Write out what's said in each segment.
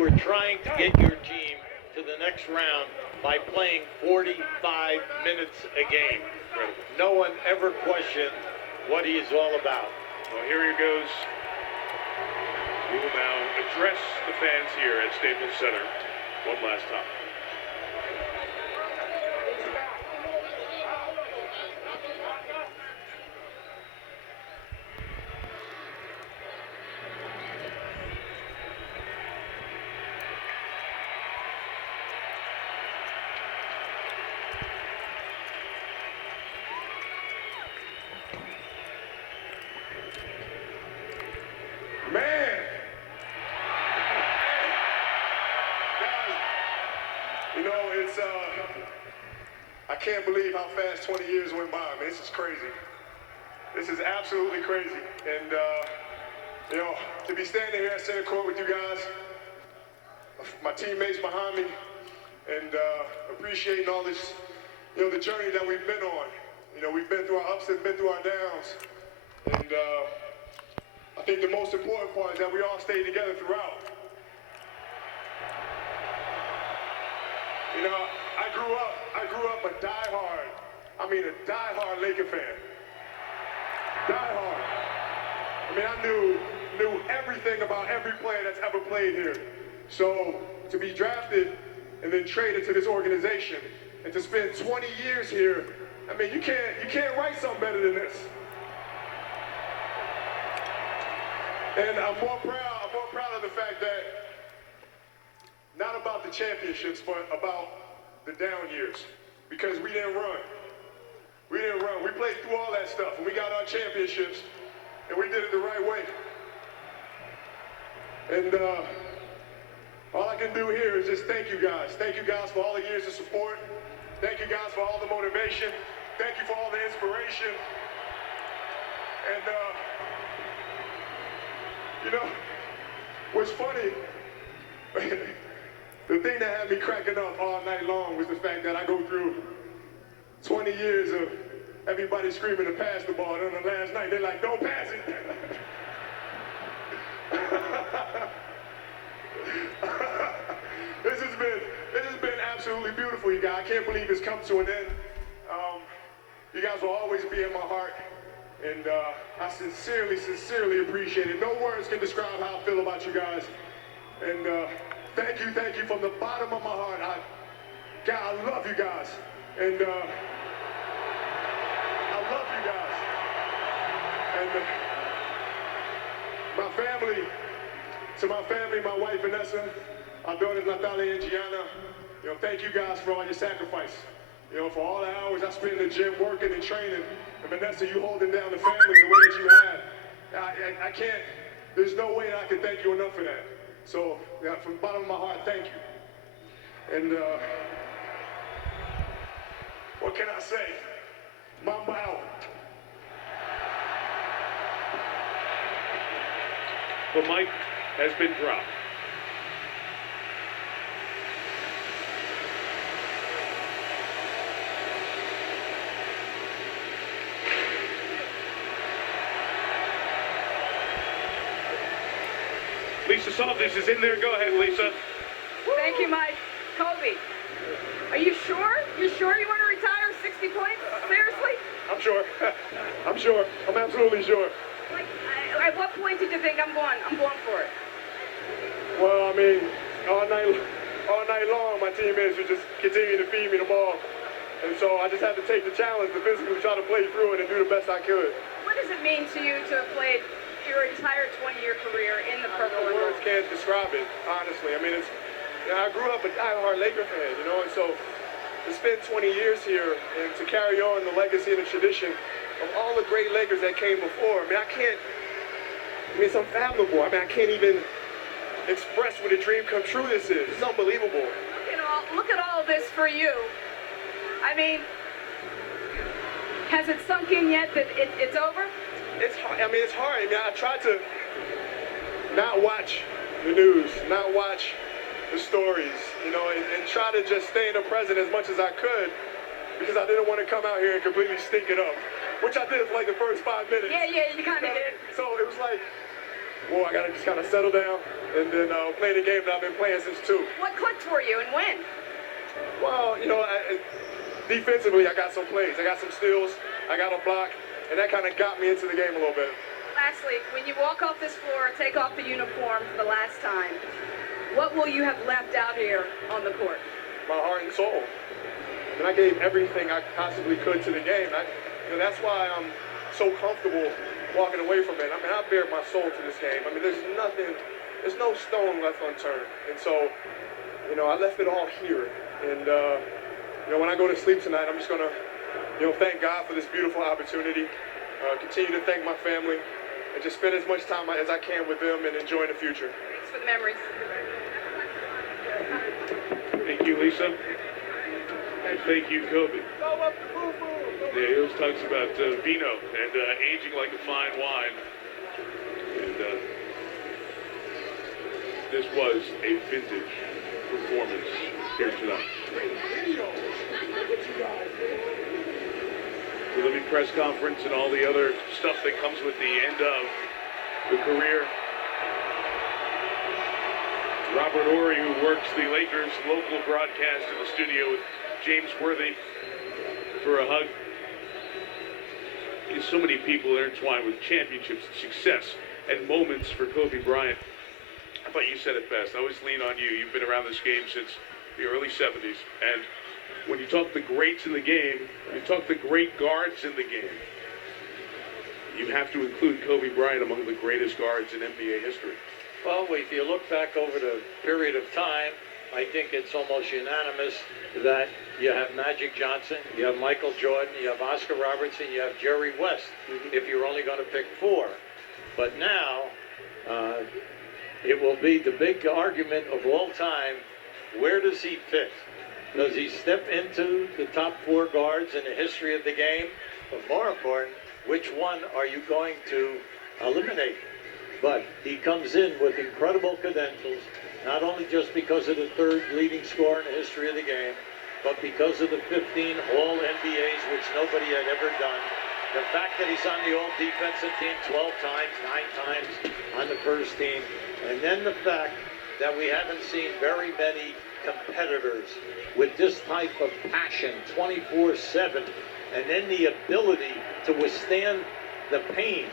You are trying to get your team to the next round by playing 45 minutes a game. No one ever questioned what he is all about. Well, here he goes. We will now address the fans here at Staples Center one last time. I can't believe how fast 20 years went by. I mean, this is crazy. This is absolutely crazy. And, to be standing here at center court with you guys, my teammates behind me, and appreciating all this, the journey that we've been on. We've been through our ups and been through our downs. And I think the most important part is that we all stayed together throughout. I grew up a diehard Laker fan. Diehard. I mean, I knew everything about every player that's ever played here. So to be drafted and then traded to this organization and to spend 20 years here, I mean, you can't write something better than this. And I'm more proud of the fact that not about the championships, but about the down years, because we didn't run. We played through all that stuff, and we got our championships, and we did it the right way. And all I can do here is just thank you guys. Thank you guys for all the years of support. Thank you guys for all the motivation. Thank you for all the inspiration. And, what's funny, the thing that had me cracking up all night long was the fact that I go through 20 years of everybody screaming to pass the ball, and on the last night, they're like, don't pass it. This has been absolutely beautiful, you guys. I can't believe it's come to an end. You guys will always be in my heart, and I sincerely appreciate it. No words can describe how I feel about you guys. And thank you from the bottom of my heart. I love you guys. And I love you guys. And my family, my wife Vanessa, our daughters Natalia and Gianna, thank you guys for all your sacrifice. For all the hours I spent in the gym working and training. And Vanessa, you holding down the family the way that you have. I can't, there's no way that I can thank you enough for that. So, from the bottom of my heart, thank you. And what can I say? Mamba out. The mic has been dropped. Lisa Salters is in there. Go ahead, Lisa. Thank you, Mike. Kobe, are you sure? You sure you want to retire 60 points? Seriously? I'm sure. I'm sure. I'm absolutely sure. Like, at what point did you think I'm going for it? Well, I mean, all night long, my teammates would just continue to feed me the ball. And so I just had to take the challenge to physically try to play through it and do the best I could. What does it mean to you to have played your entire 20-year career in the purple and Words gold? can't describe it, honestly. I mean, I grew up a diehard Laker fan, and so to spend 20 years here and to carry on the legacy and the tradition of all the great Lakers that came before, it's unfathomable. I can't even express what a dream come true this is. It's unbelievable. Look at all this for you. I mean, has it sunk in yet that it's over? It's hard. It's hard. I tried to not watch the news, not watch the stories, and try to just stay in the present as much as I could, because I didn't want to come out here and completely stink it up, which I did for like the first 5 minutes. Yeah, you kind of did. So it was like, whoa, I gotta just kind of settle down and then play the game that I've been playing since 2. What clicked for you and when? Well, defensively, I got some plays. I got some steals. I got a block, and that kind of got me into the game a little bit. Lastly, when you walk off this floor, take off the uniform for the last time, what will you have left out here on the court? My heart and soul. And I gave everything I possibly could to the game. That's why I'm so comfortable walking away from it. I mean, I bared my soul to this game. I mean, there's no stone left unturned. And so, I left it all here. And, when I go to sleep tonight, I'm just going to, thank God for this beautiful opportunity. Continue to thank my family and just spend as much time as I can with them and enjoy the future. Thanks for the memories. Thank you, Lisa. And thank you, Kobe. Yeah, he always talks about vino and aging like a fine wine. And this was a vintage performance here tonight. The living press conference and all the other stuff that comes with the end of the career. Robert Horry, who works the Lakers local broadcast in the studio with James Worthy for a hug. So many people intertwined with championships, success, and moments for Kobe Bryant. I thought you said it best. I always lean on you. You've been around this game since the early 70s. And when you talk the greats in the game, you talk the great guards in the game, you have to include Kobe Bryant among the greatest guards in NBA history. Well, if you look back over the period of time, I think it's almost unanimous that you have Magic Johnson, you have Michael Jordan, you have Oscar Robertson, you have Jerry West, if you're only going to pick 4. But now, it will be the big argument of all time, where does he fit? Does he step into the top 4 guards in the history of the game? But more important, which one are you going to eliminate? But he comes in with incredible credentials, not only just because of the 3rd leading scorer in the history of the game, but because of the 15 All-NBAs, which nobody had ever done. The fact that he's on the All-Defensive team 12 times, 9 times on the first team, and then the fact that we haven't seen very many competitors with this type of passion 24/7, and then the ability to withstand the pain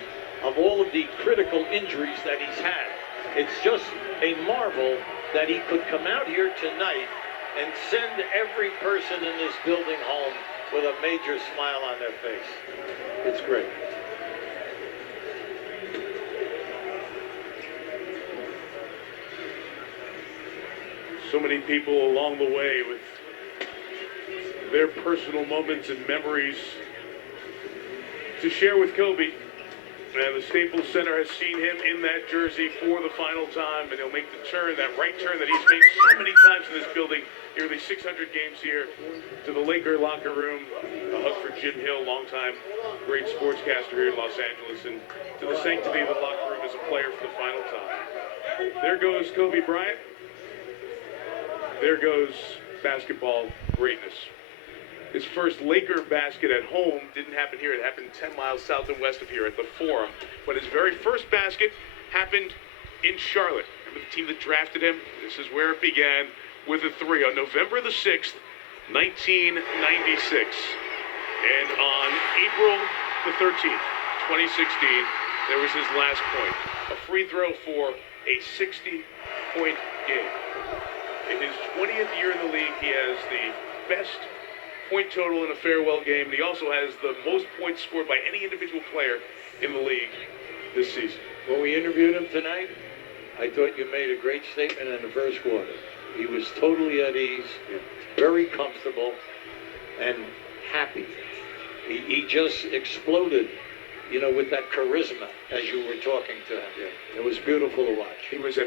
of all of the critical injuries that he's had. It's just a marvel that he could come out here tonight and send every person in this building home with a major smile on their face. It's great. So many people along the way with their personal moments and memories to share with Kobe. And the Staples Center has seen him in that jersey for the final time, and he'll make the turn, that right turn that he's made so many times in this building, nearly 600 games here, to the Laker locker room. A hug for Jim Hill, longtime great sportscaster here in Los Angeles, and to the sanctity of the locker room as a player for the final time. There goes Kobe Bryant. There goes basketball greatness. His first Laker basket at home didn't happen here. It happened 10 miles south and west of here at the Forum. But his very first basket happened in Charlotte. Remember the team that drafted him? This is where it began with a 3 on November the 6th, 1996. And on April the 13th, 2016, there was his last point. A free throw for a 60-point game. In his 20th year in the league, he has the best point total in a farewell game, and he also has the most points scored by any individual player in the league this season. When we interviewed him tonight, I thought you made a great statement in the first quarter. He was totally at ease, very comfortable, and happy. He just exploded, with that charisma as you were talking to him. It was beautiful to watch. He was at